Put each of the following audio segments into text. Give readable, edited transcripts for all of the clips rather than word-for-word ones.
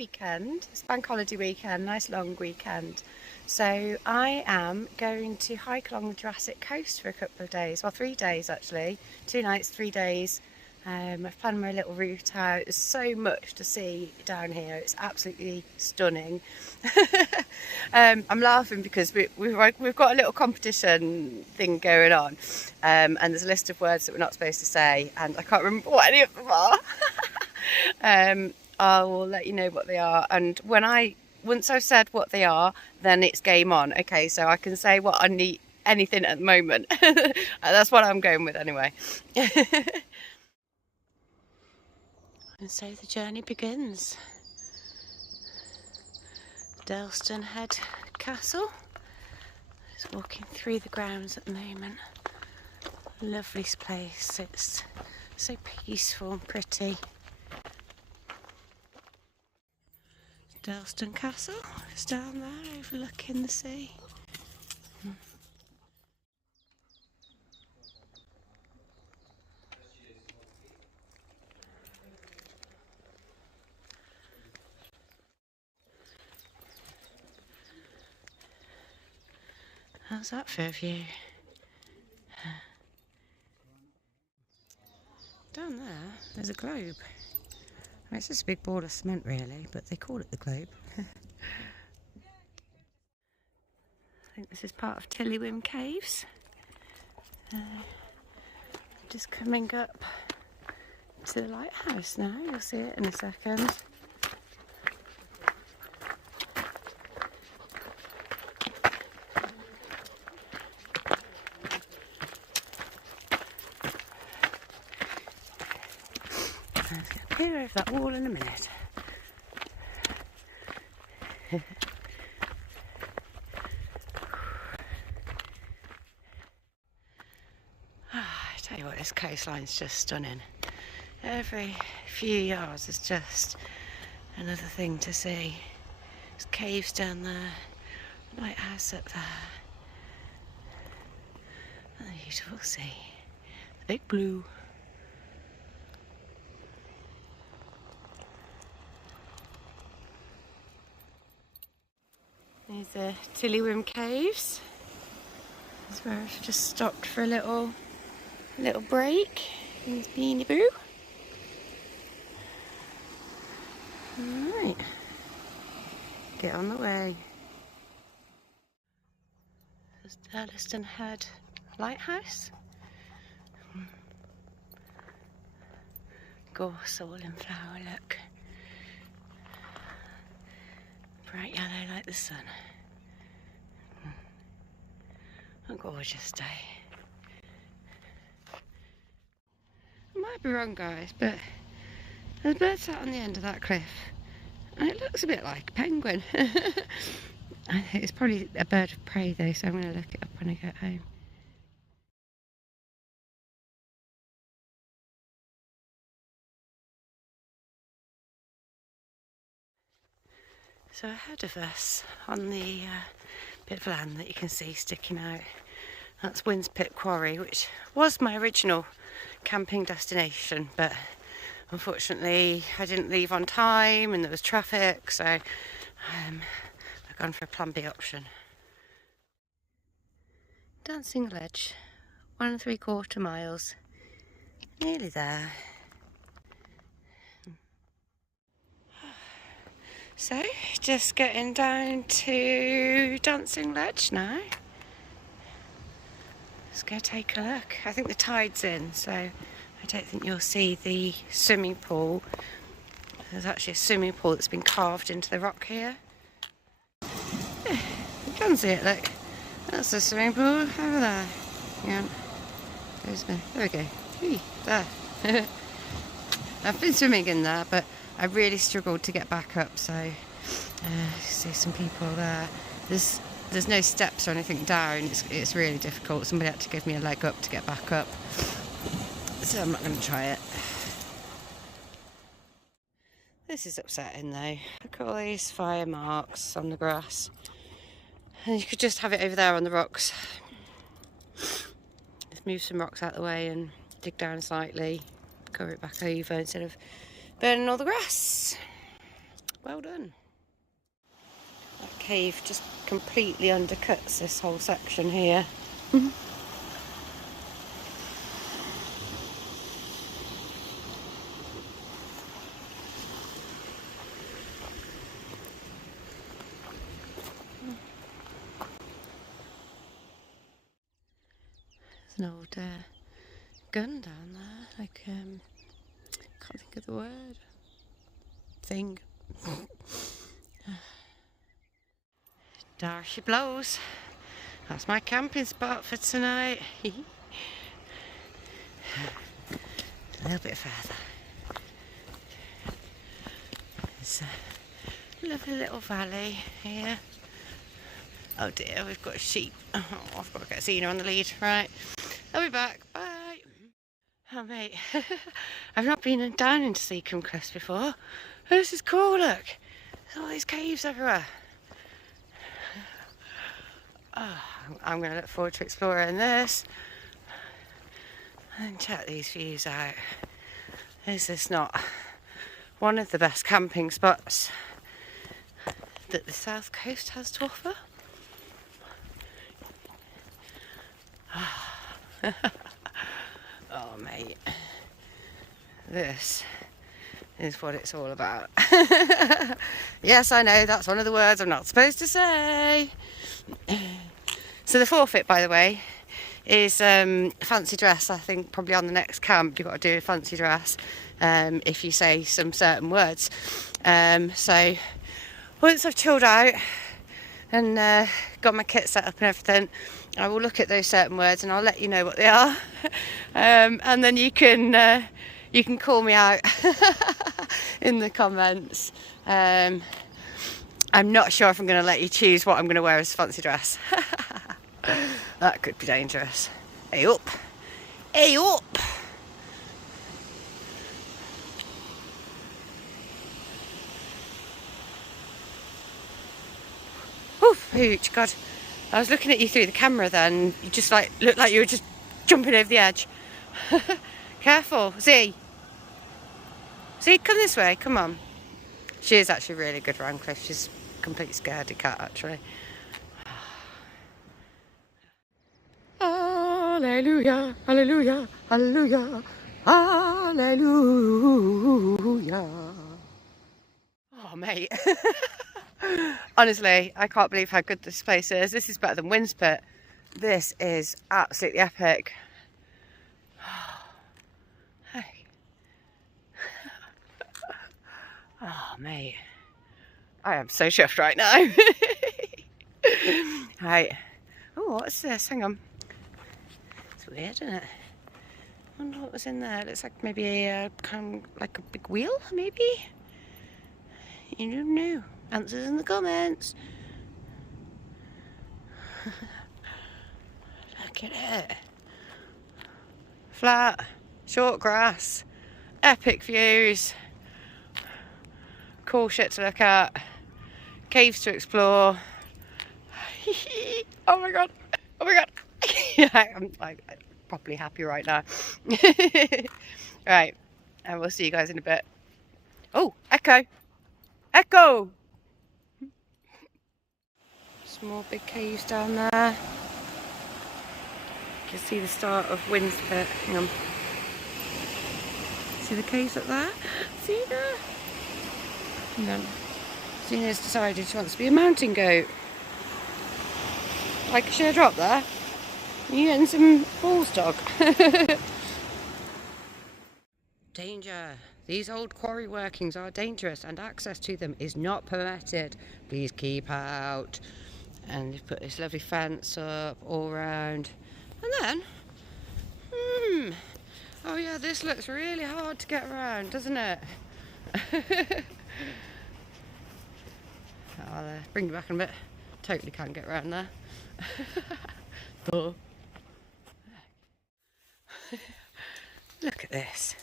weekend. It's bank holiday weekend, nice long weekend. So I am going to hike along the Jurassic coast for a couple of days, well 3 days actually, 2 nights, 3 days. I've planned my little route out. There's so much to see down here, it's absolutely stunning. I'm laughing because we've got a little competition thing going on, and there's a list of words that we're not supposed to say, and I can't remember what any of them are. I will let you know what they are, and once I've said what they are, then it's game on. Okay, so I can say what I need, anything at the moment. That's what I'm going with anyway. And so the journey begins. Daleston Castle. Just walking through the grounds at the moment. Lovely place. It's so peaceful and pretty. Daleston Castle is down there overlooking the sea. How's that for a view? Down there, there's a globe. I mean, it's just a big ball of cement really, but they call it the globe. I think this is part of Tillamook Caves. Just coming up to the lighthouse now, you'll see it in a second. Clear over that wall in a minute. I tell you what, this coastline's just stunning. Every few yards is just another thing to see. There's caves down there, lighthouse up there, and the beautiful sea, the big blue. These are Tillamook Caves. This is where I've just stopped for a little break. There's Beanie Boo. Alright, get on the way. There's Daleston Lighthouse. Gorse all in flower, look. Bright yellow like the sun. A gorgeous day. I might be wrong guys, but there's a bird sat on the end of that cliff and it looks a bit like a penguin. I think it's probably a bird of prey though, so I'm going to look it up when I get home. So ahead of us, on the bit of land that you can see sticking out, that's Windspit Quarry, which was my original camping destination, but unfortunately I didn't leave on time and there was traffic, so I've gone for a plan B option. Dancing Ledge, 1 3/4 miles, nearly there. So, just getting down to Dancing Ledge now. Let's go take a look. I think the tide's in, so I don't think you'll see the swimming pool. There's actually a swimming pool that's been carved into the rock here. Yeah, you can see it, look. That's the swimming pool over there. Yeah. There we go. Whee, there. I've been swimming in there, but I really struggled to get back up, so see some people there. There's no steps or anything down, it's really difficult. Somebody had to give me a leg up to get back up, so I'm not going to try it. This is upsetting though. Look at all these fire marks on the grass, and you could just have it over there on the rocks. Just move some rocks out of the way and dig down slightly, cover it back over instead of burning all the grass. Well done. That cave just completely undercuts this whole section here. There's an old gun down there, like, can't think of the word. Thing. There she blows. That's my camping spot for tonight. A little bit further. There's a lovely little valley here. Oh dear, we've got a sheep. Oh, I've got to get Zena on the lead. Right, I'll be back. Bye. Oh mate, I've not been down into Seacombe Cliffs before. This is cool, look. There's all these caves everywhere. Oh, I'm going to look forward to exploring this. And check these views out. Is this not one of the best camping spots that the south coast has to offer? Oh mate, this is what it's all about. Yes, I know, that's one of the words I'm not supposed to say. So the forfeit, by the way, is fancy dress. I think probably on the next camp you've got to do a fancy dress if you say some certain words. So once I've chilled out and got my kit set up and everything, I will look at those certain words and I'll let you know what they are. And then you can call me out in the comments. I'm not sure if I'm going to let you choose what I'm going to wear as a fancy dress. That could be dangerous. Hey up! Hey up! Oof, hooch, God. I was looking at you through the camera then. You just looked like you were just jumping over the edge. Careful, Z. Z, come this way, come on. She is actually really good around cliff. She's a complete scaredy cat, actually. Hallelujah, hallelujah, hallelujah, hallelujah. Oh, mate. Honestly, I can't believe how good this place is. This is better than Windspit. This is absolutely epic. Hey. Oh, mate. I am so chuffed right now. Right. Oh, what's this? Hang on. It's weird, isn't it? I wonder what was in there. It looks like maybe a kind of like a big wheel, maybe? You don't know. Answers in the comments. Look at it. Flat, short grass, epic views, cool shit to look at, caves to explore. Oh my god, oh my god. I'm like properly happy right now. Right, and we'll see you guys in a bit. Oh, echo, echo. Some more big caves down there. You can see the start of Windspit. Hang on. See the caves up there? See there? Hang on. Zena's decided she wants to be a mountain goat. Like a sheer drop there. Are you getting some balls, dog? Danger. These old quarry workings are dangerous and access to them is not permitted. Please keep out. And they've put this lovely fence up all around. And then, oh yeah, this looks really hard to get around, doesn't it? I'll bring you back in a bit. Totally can't get around there. Look at this.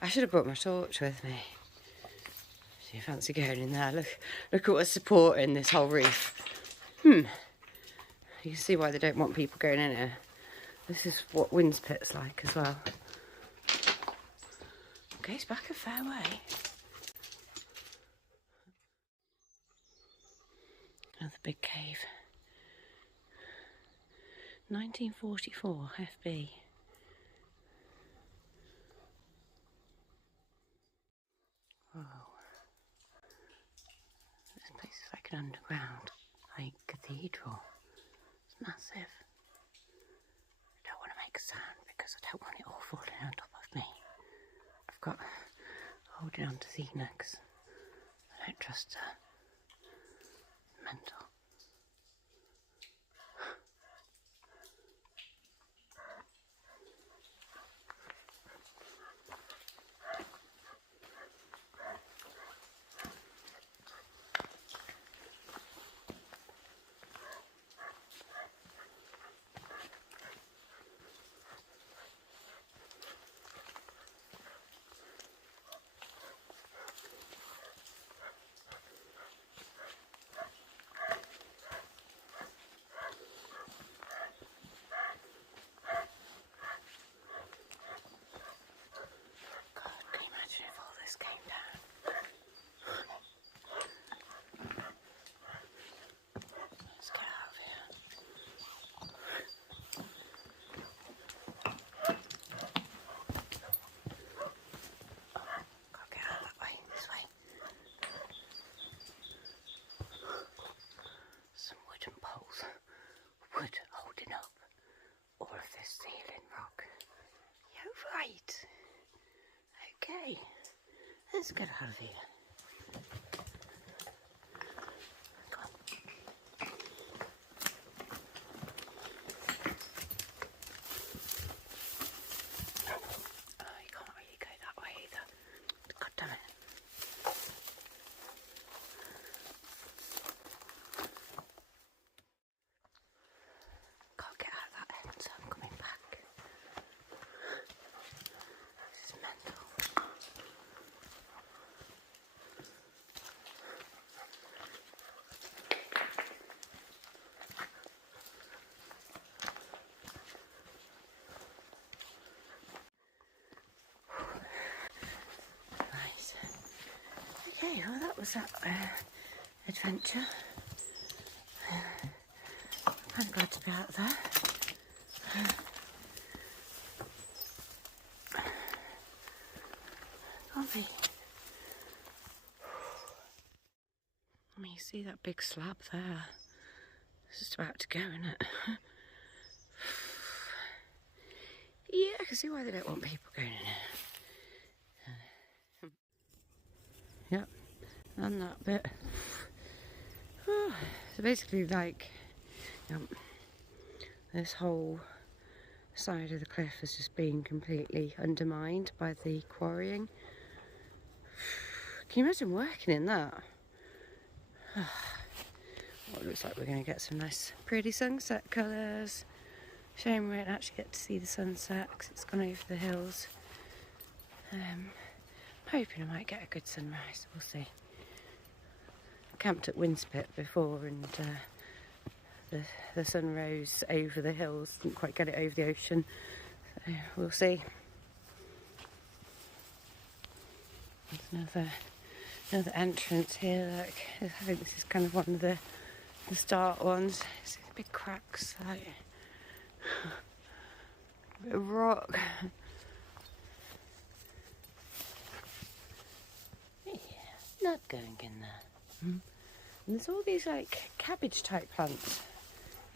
I should have brought my torch with me. Do you fancy going in there? Look at what's supporting this whole reef. You can see why they don't want people going in here. This is what Windspit's like as well. Okay, it's back a fair way. Another big cave. 1944 FB. Whoa. This place is like an underground, like cathedral. It's massive. I don't want to make a sound because I don't want it all falling on top of me. I've got holding on to Zena because I don't trust her. Mental. Right. Okay. Let's get out of here. Come on. Oh, you can't really go that way either. God damn it. Can't get out of that end, so I'm coming back. Okay, well that was that adventure. I'm kind of glad to be out there. Can't be. I mean, you see that big slab there. It's just about to go, isn't it? Yeah, I can see why they don't want people going in here. Yep, and that bit. So basically, like, this whole side of the cliff has just been completely undermined by the quarrying. Can you imagine working in that? Well, it looks like we're going to get some nice pretty sunset colours. Shame we won't actually get to see the sunset because it's gone over the hills. Hoping I might get a good sunrise, we'll see. I camped at Windspit before and the sun rose over the hills, didn't quite get it over the ocean, so we'll see. There's another entrance here, look. I think this is kind of one of the start ones. See the big cracks, like a bit of rock. Not going in there. And there's all these like cabbage type plants.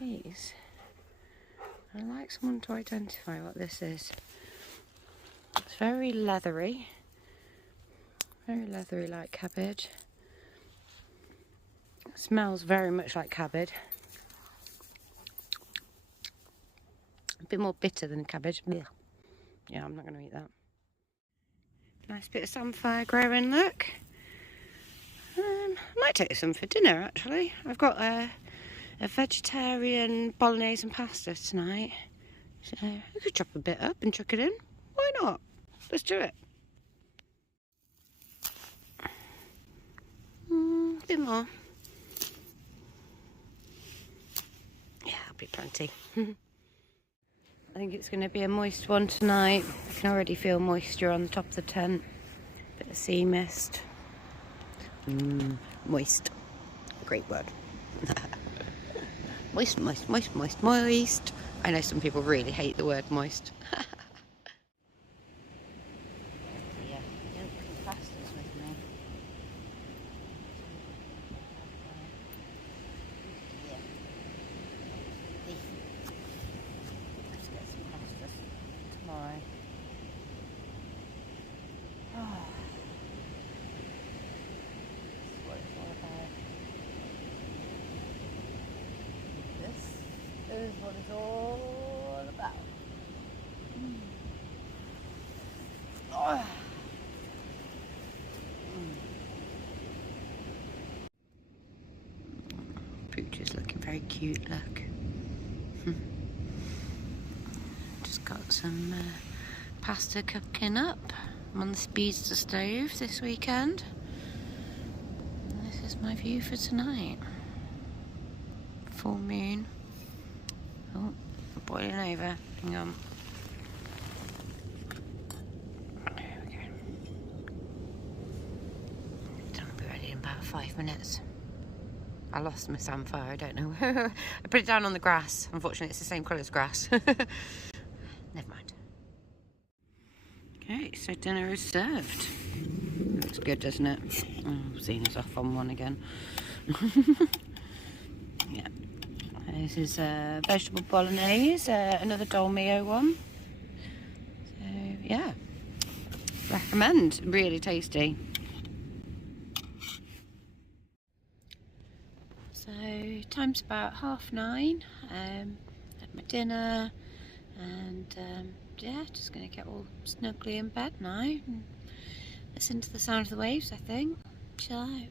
These. I'd like someone to identify what this is. It's very leathery. Very leathery like cabbage. It smells very much like cabbage. A bit more bitter than cabbage. Blech. Yeah, I'm not going to eat that. Nice bit of samphire growing, look. I might take some for dinner actually. I've got a vegetarian bolognese and pasta tonight. So we could chop a bit up and chuck it in. Why not? Let's do it. A bit more. Yeah, that'll be plenty. I think it's going to be a moist one tonight. I can already feel moisture on the top of the tent. Bit of sea mist. Moist. Great word. Moist, moist, moist, moist, moist. I know some people really hate the word moist. Yeah, don't bring plasters with me. Yeah. Let's get some plasters tomorrow. Oh. That's what it's all about. This is what it's all about. Oh. Pooch is looking very cute, look. Just got some pasta cooking up. I'm on the speedster stove this weekend. And this is my view for tonight. Full moon. Oh, boiling over. Hang on. There we go. It'll be ready in about 5 minutes. I lost my samphire, I don't know. I put it down on the grass. Unfortunately, it's the same colour as grass. Never mind. Okay, so dinner is served. Looks good, doesn't it? Oh, Zena's off on one again. Yeah. This is vegetable bolognese, another dolmio one. So, yeah. Recommend. Really tasty. So, time's about 9:30. Had my dinner, and yeah, just going to get all snugly in bed now and listen to the sound of the waves, I think. Chill out.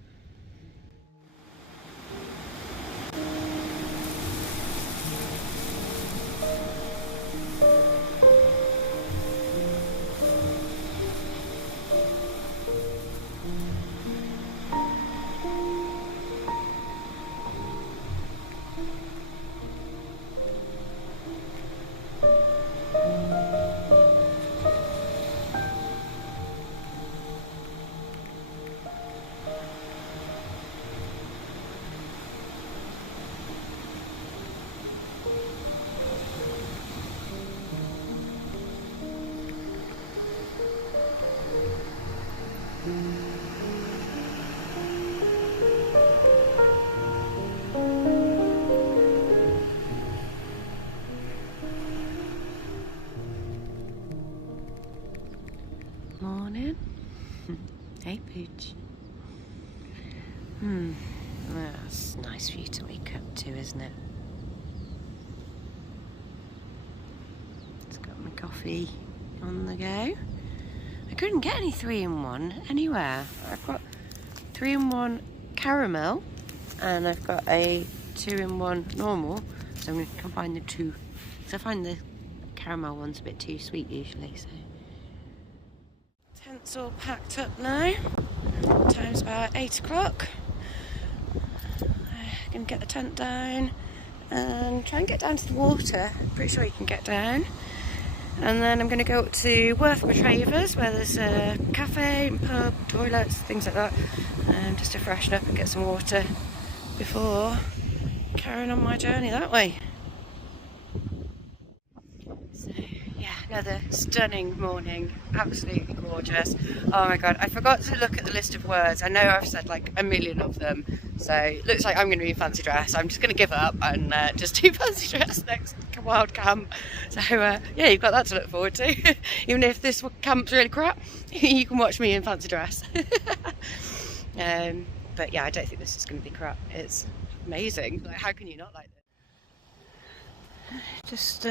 Morning. Hey, Pooch. That's nice for you to wake up to, isn't it? Just got my coffee on the go. I couldn't get any 3-in-1 anywhere. I've got 3-in-1 caramel and I've got a 2-in-1 normal, so I'm going to combine the two. So I find the caramel one's a bit too sweet usually. So tent's all packed up now. Time's about 8 o'clock. I'm going to get the tent down and try and get down to the water. Pretty sure you can get down. And then I'm going to go up to Windspit where there's a cafe, pub, toilets, things like that, just to freshen up and get some water before carrying on my journey that way. So yeah, another stunning morning, absolutely gorgeous. Oh my god, I forgot to look at the list of words. I know I've said like a million of them, so it looks like I'm going to be in fancy dress. I'm just going to give up and just do fancy dress next wild camp. So yeah, you've got that to look forward to. Even if this camp's really crap, you can watch me in fancy dress. But yeah, I don't think this is going to be crap. It's amazing. Like, how can you not like this? Just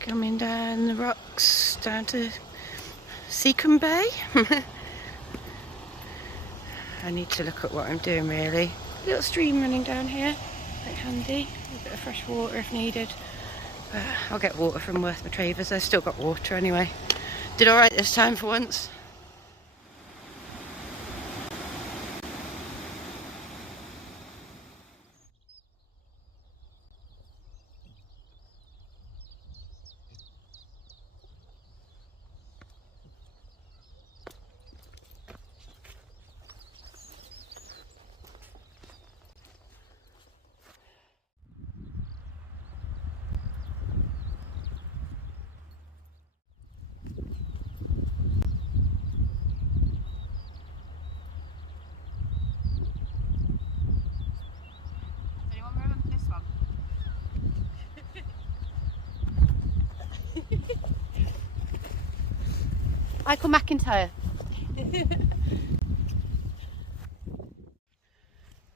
coming down the rocks down to Seacombe Bay. I need to look at what I'm doing really. A little stream running down here, quite handy. A bit of fresh water if needed. I'll get water from Windspit. I've still got water anyway. Did alright this time for once. Michael McIntyre.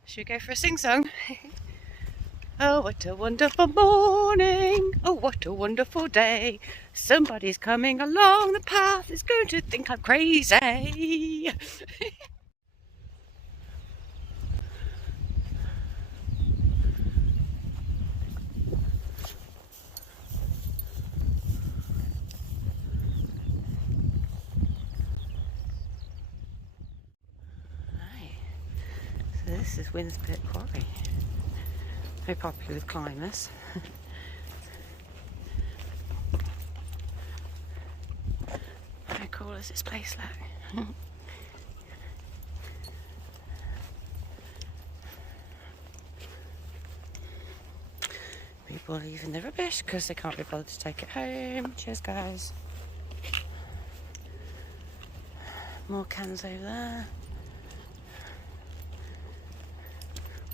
Should we go for a sing-song? Oh, what a wonderful morning. Oh, what a wonderful day. Somebody's coming along the path is going to think I'm crazy. So this is Windspit Quarry. Very popular with climbers. How cool is this place like? People leaving the rubbish because they can't be bothered to take it home. Cheers guys. More cans over there.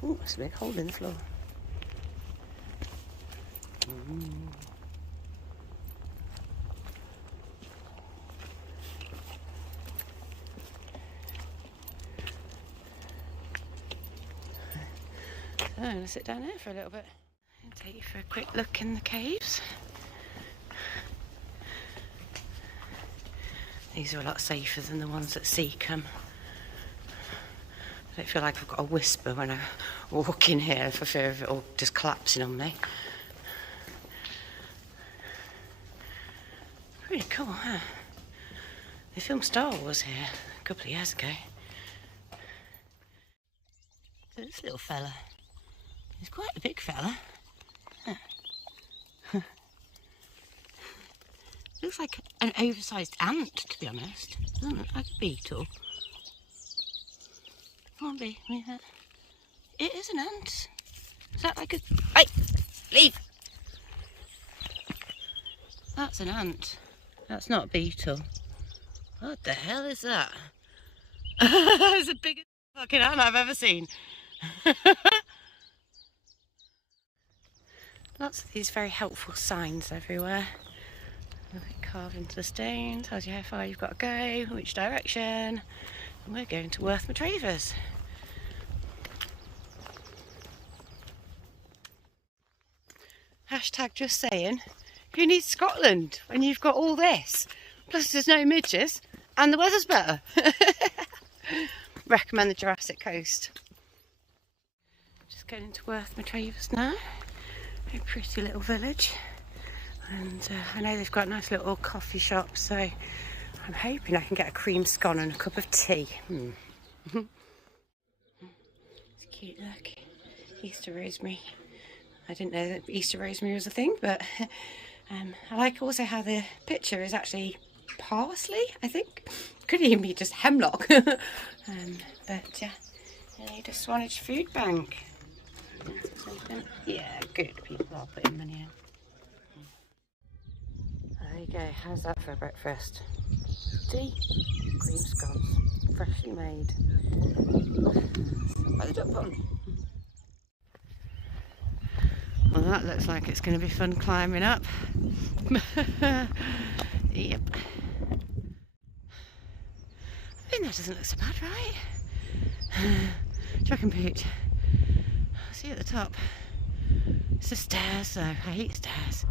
Oh, there's a big hole in the floor. So I'm going to sit down here for a little bit and take you for a quick look in the caves. These are a lot safer than the ones at Seacombe. I don't feel like I've got a whisper when I walk in here for fear of it all just collapsing on me. Pretty cool, huh? They filmed Star Wars here a couple of years ago. This little fella, he's quite a big fella. Huh. Looks like an oversized ant, to be honest. Doesn't look like a beetle. Can't be. It is an ant. Is that like a... Hey! Leave! That's an ant. That's not a beetle. What the hell is that? It's the biggest fucking ant I've ever seen. Lots of these very helpful signs everywhere. Carved into the stone, tells you how far you've got to go, which direction. And we're going to Worth Matravers. Hashtag just saying, who needs Scotland when you've got all this? Plus there's no midges and the weather's better. Recommend the Jurassic coast. Just going into Worth Matravers now. A pretty little village. And I know they've got nice little coffee shops, so I'm hoping I can get a cream scone and a cup of tea. It's cute, look. Easter rosemary. I didn't know that Easter rosemary was a thing, but I like also how the picture is actually parsley, I think. Could even be just hemlock. But yeah, you need a Swanage food bank. Yeah, good. People are putting money in. There you go. How's that for breakfast? Tea, cream scones, freshly made. By the duck pond. Well, that looks like it's going to be fun climbing up. Yep. I mean, that doesn't look so bad, right? Do you reckon, Pooch? See you at the top. It's the stairs, though. I hate stairs.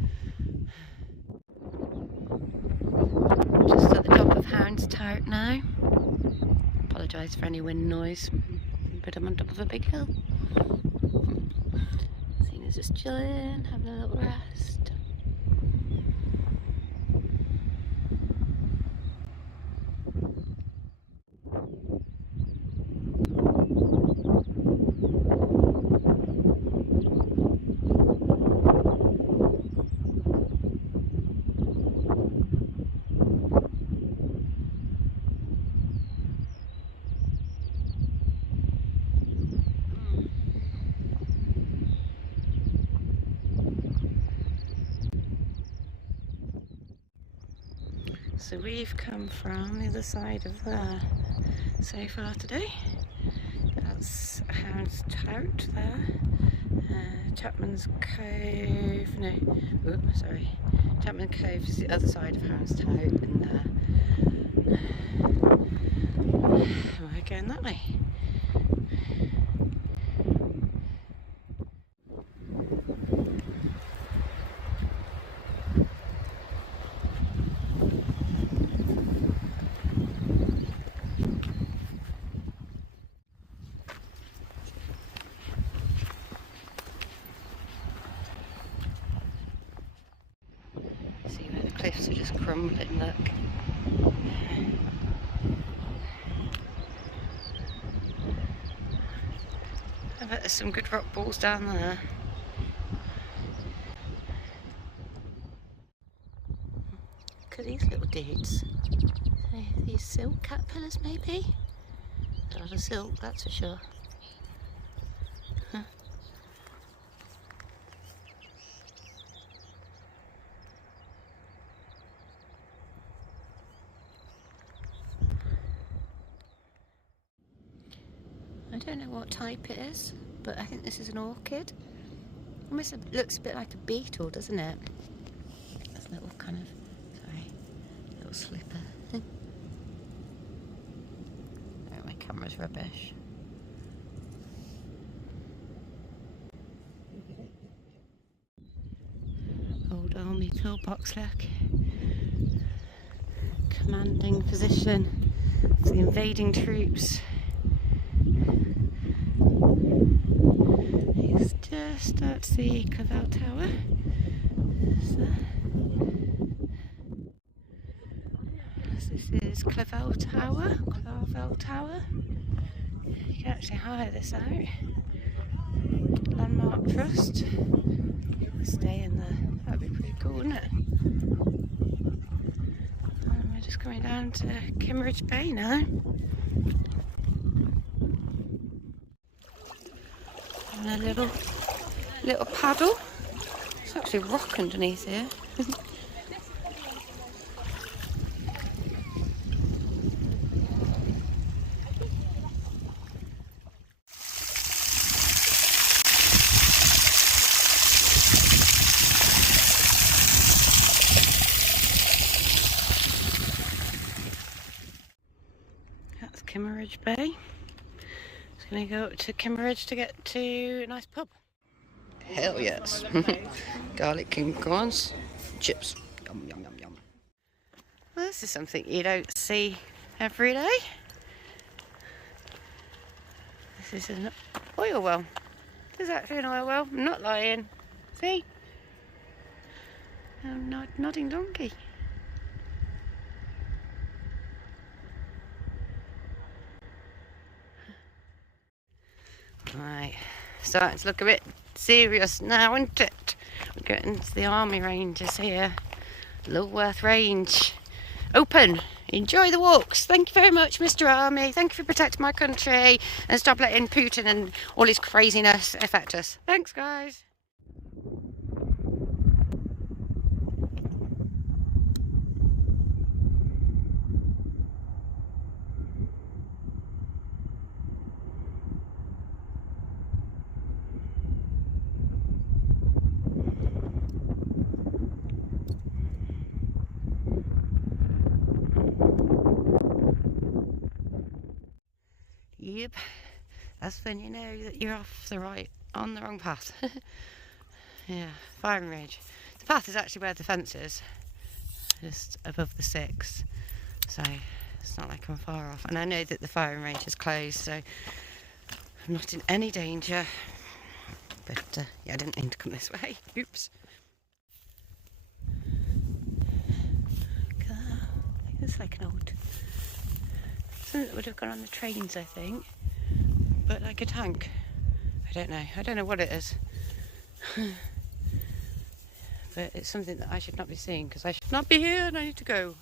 Just at the top of Houndstown now. Apologise for any wind noise, but I'm on top of a big hill. Seeing just chilling, having a little rest. So we've come from the other side of there so far today. That's Houndstown there. Chapman's Cove, no, sorry. Chapman Cove is the other side of Houndstown, and we're going that way. Cliffs are just crumbling, look. I bet there's some good rock balls down there. Look at these little dudes. These silk caterpillars maybe? A lot of silk, that's for sure. I don't know what type it is, but I think this is an orchid. Almost looks a bit like a beetle, doesn't it? This little kind of, little slipper. Oh, my camera's rubbish. Old army toolbox, look. Commanding position for the invading troops. It's just at the Clavel Tower. So this is Clavel Tower. You can actually hire this out. Landmark Trust. Stay in there. That'd be pretty cool, wouldn't it? And we're just coming down to Kimmeridge Bay now. And a little paddle. It's actually rock underneath here. That's Kimmeridge Bay. Going to go up to Kimmeridge to get to a nice pub. Hell yes. Garlic king prawns, chips. Yum, yum, yum, yum. Well, this is something you don't see every day. This is an oil well. This is actually an oil well. I'm not lying. See? Nodding donkey. Right, starting to look a bit serious now, isn't it? We're getting to the army ranges here. Lulworth Range. Open. Enjoy the walks. Thank you very much, Mr. Army. Thank you for protecting my country and stop letting Putin and all his craziness affect us. Thanks, guys. Yep, that's when you know that you're on the wrong path. Yeah, firing range. The path is actually where the fence is, just above the 6, so it's not like I'm far off. And I know that the firing range is closed, so I'm not in any danger. But yeah, I didn't mean to come this way. Oops. It's like an old... something that would have gone on the trains, I think, but like a tank. I don't know what it is. But it's something that I should not be seeing, because I should not be here and I need to go.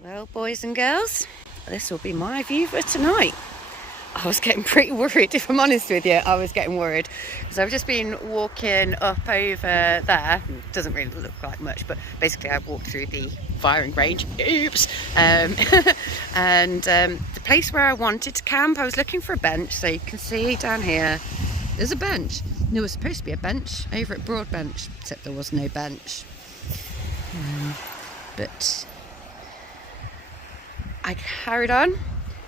Well, boys and girls, this will be my view for tonight. I was getting pretty worried, if I'm honest with you. I was getting worried because I've just been walking up over there. It doesn't really look like much, but basically I walked through the firing range. Oops. And the place where I wanted to camp, I was looking for a bench. So you can see down here, there's a bench. There was supposed to be a bench over at Broadbench, except there was no bench. But I carried on.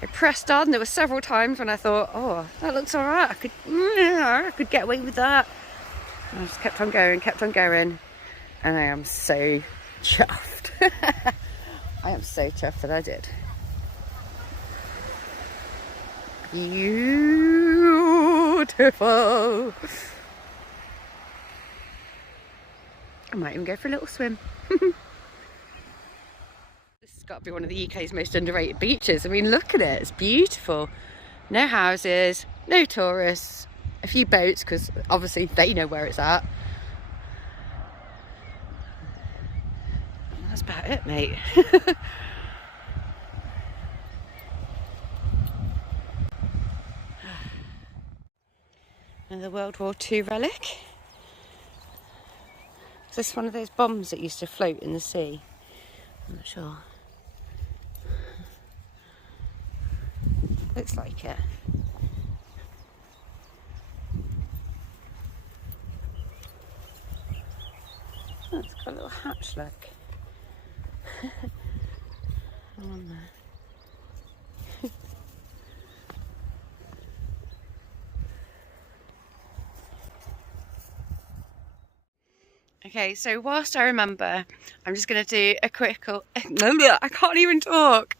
I pressed on. There were several times when I thought, oh, that looks all right. I could get away with that. And I just kept on going. And I am so chuffed. I am so chuffed that I did. Beautiful. I might even go for a little swim. This has got to be one of the UK's most underrated beaches. I mean, look at it. It's beautiful. No houses, no tourists, a few boats, because obviously they know where it's at. That's about it, mate. Another World War II relic. Is this one of those bombs that used to float in the sea? I'm not sure. Looks like it. Oh, it's got a little hatch, look. On there. Okay, so whilst I remember, I'm just going to do a quick... I can't even talk.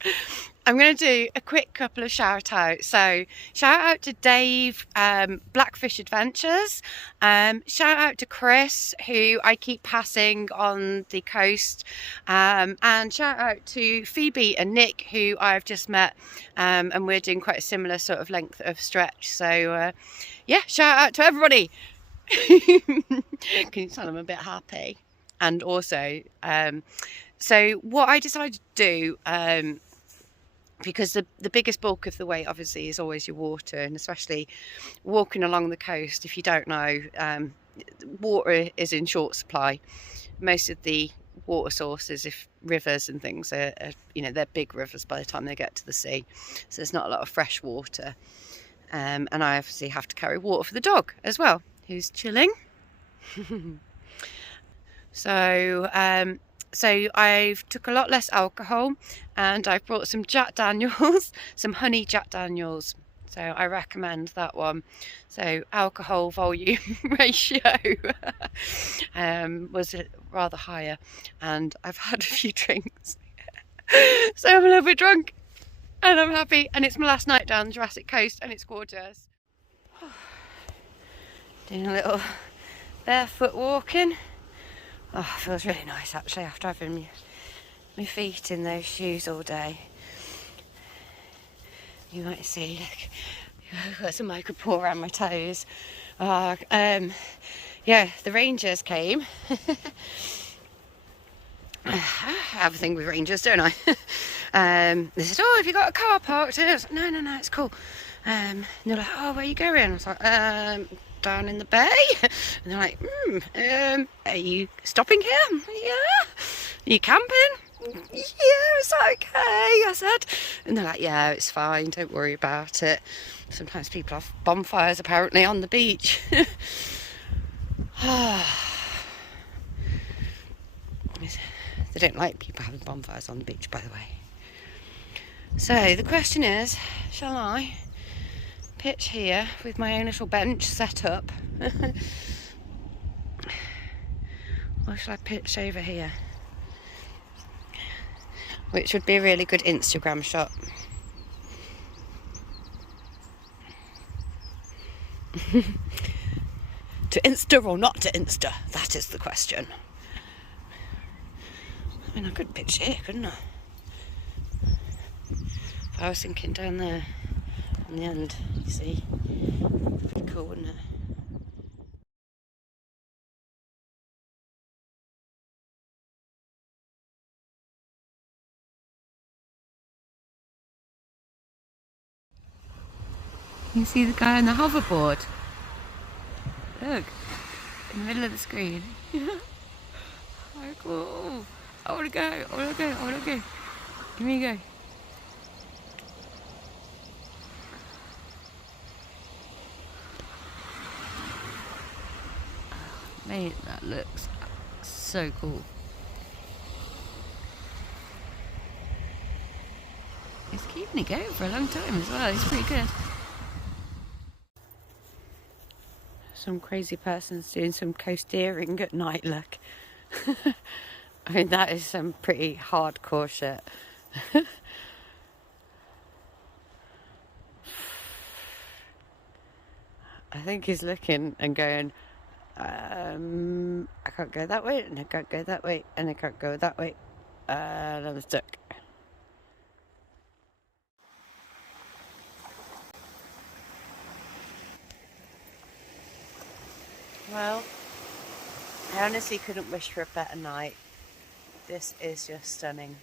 I'm going to do a quick couple of shout outs. So shout out to Dave, Blackfish Adventures. Shout out to Chris, who I keep passing on the coast. And shout out to Phoebe and Nick, who I've just met. And we're doing quite a similar sort of length of stretch. So yeah, shout out to everybody. Can you tell I'm a bit happy? And also, so what I decided to do, because the biggest bulk of the weight obviously is always your water, and especially walking along the coast, if you don't know, water is in short supply. Most of the water sources, if rivers and things are they're big rivers by the time they get to the sea, so there's not a lot of fresh water. And I obviously have to carry water for the dog as well, who's chilling. So I've took a lot less alcohol, and I've brought some Jack Daniels, some honey Jack Daniels. So I recommend that one. So alcohol volume ratio was rather higher, and I've had a few drinks. So I'm a little bit drunk, and I'm happy, and it's my last night down the Jurassic coast, and it's gorgeous. Doing a little barefoot walking. Oh, it feels really nice actually after having my feet in those shoes all day. You might see, look, I've got some micro paw around my toes. Yeah, the rangers came. I have a thing with rangers, don't I? They said, oh, have you got a car parked here? I was like, no, it's cool. And they're like, oh, where are you going? I was like, down in the bay. And they're like, are you stopping here? Yeah. Are you camping? Yeah, it's okay, I said. And they're like, yeah, it's fine, don't worry about it. Sometimes people have bonfires apparently on the beach. They don't like people having bonfires on the beach, by the way. So the question is, shall I pitch here with my own little bench set up? Or shall I pitch over here? Which would be a really good Instagram shot. To Insta or not to Insta? That is the question. I mean, I could pitch here, couldn't I? But I was thinking down there on the end, you see. Pretty cool, wouldn't it? You can see the guy on the hoverboard. Look, in the middle of the screen. Oh, cool. I want to go. Give me a go. Mate, that looks so cool. It's keeping it going for a long time as well. It's pretty good. Some crazy person's doing some coasteering at night, look. I mean, that is some pretty hardcore shit. I think he's looking and going, I can't go that way, and I can't go that way, and I can't go that way, and I'm stuck. Well, I honestly couldn't wish for a better night. This is just stunning.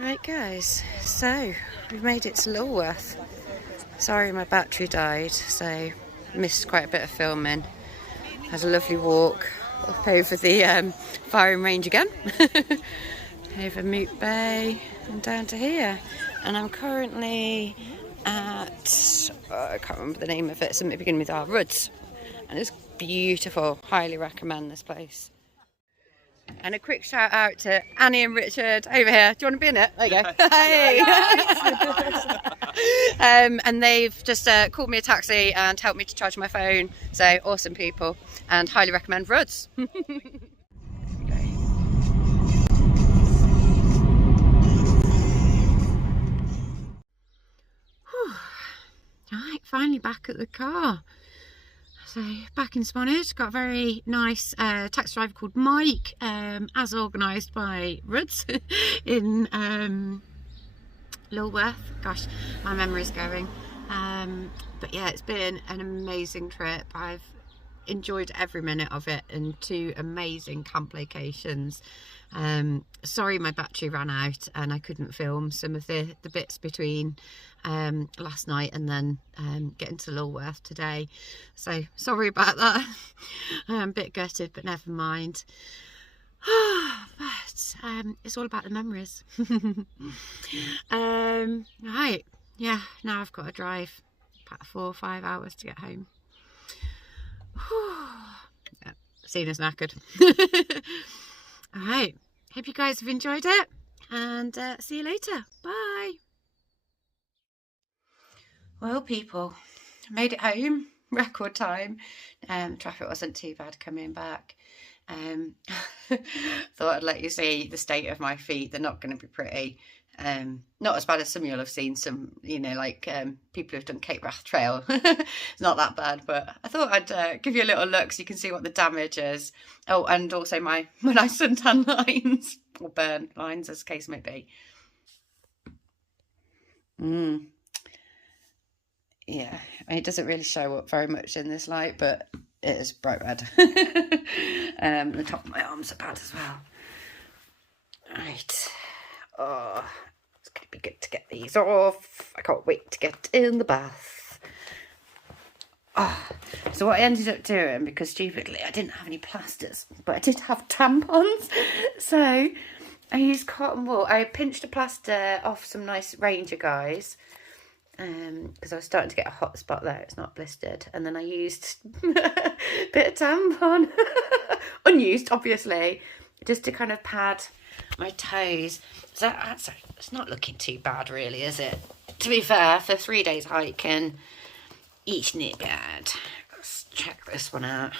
Right guys, so we've made it to Lulworth. Sorry my battery died, so missed quite a bit of filming. Had a lovely walk up over the firing range again. Over Moot Bay and down to here. And I'm currently at, I can't remember the name of it, something beginning with R, Roods. And it's beautiful, highly recommend this place. And a quick shout out to Annie and Richard over here. Do you want to be in it? There you go. Hey! And they've just called me a taxi and helped me to charge my phone. So awesome people, and highly recommend Roods. Right, finally back at the car. So back in Swanage, got a very nice taxi driver called Mike, as organised by Roods in Lulworth. Gosh, my memory's going. But yeah, it's been an amazing trip. I've enjoyed every minute of it, and 2 amazing camp locations. Sorry my battery ran out and I couldn't film some of the bits between last night and then getting to Lulworth today, so sorry about that. I'm a bit gutted, but never mind. But it's all about the memories. Right, yeah, now I've got to drive about 4 or 5 hours to get home. Yeah, seen as knackered. Alright, hope you guys have enjoyed it, and see you later. Bye. Well people, made it home, record time. Traffic wasn't too bad coming back. Thought I'd let you see the state of my feet. They're not going to be pretty. Not as bad as some of you'll have seen, some, you know, like people who've done Cape Wrath Trail. It's not that bad, but I thought I'd give you a little look so you can see what the damage is. Oh, and also my nice suntan lines, or burn lines as the case may be. Yeah, I mean, it doesn't really show up very much in this light, but it is bright red. The top of my arms are bad as well. Right. Oh, it's going to be good to get these off. I can't wait to get in the bath. Oh, so what I ended up doing, because stupidly I didn't have any plasters, but I did have tampons. So I used cotton wool. I pinched a plaster off some nice Ranger guys. Because I was starting to get a hot spot there, it's not blistered, and then I used a bit of tampon, unused obviously, just to kind of pad my toes. So that's, it's not looking too bad really, is it? To be fair, for 3 days hiking, it's not bad. Let's check this one out.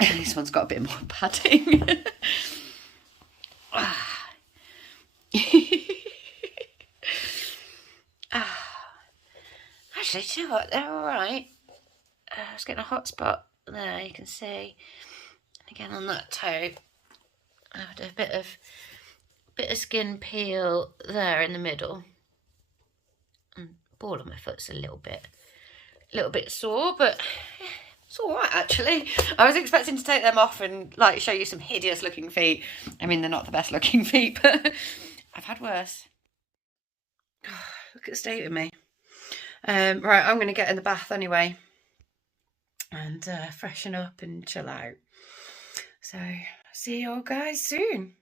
This one's got a bit more padding. Actually, do you know what? They're all right. I was getting a hot spot there, you can see. And again on that toe, I had a bit of skin peel there in the middle. And ball on my foot's a little bit sore, but it's all right actually. I was expecting to take them off and like show you some hideous looking feet. I mean, they're not the best looking feet, but I've had worse. Oh, look at the state of me. Right, I'm going to get in the bath anyway. and freshen up and chill out. So see you all guys soon.